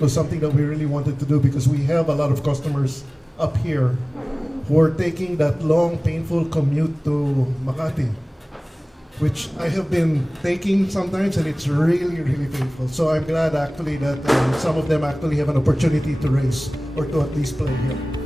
was something that we really wanted to do because we have a lot of customers up here who are taking that long, painful commute to Makati, which I have been taking sometimes, and it's really, really painful. So I'm glad actually that some of them actually have an opportunity to race or to at least play here.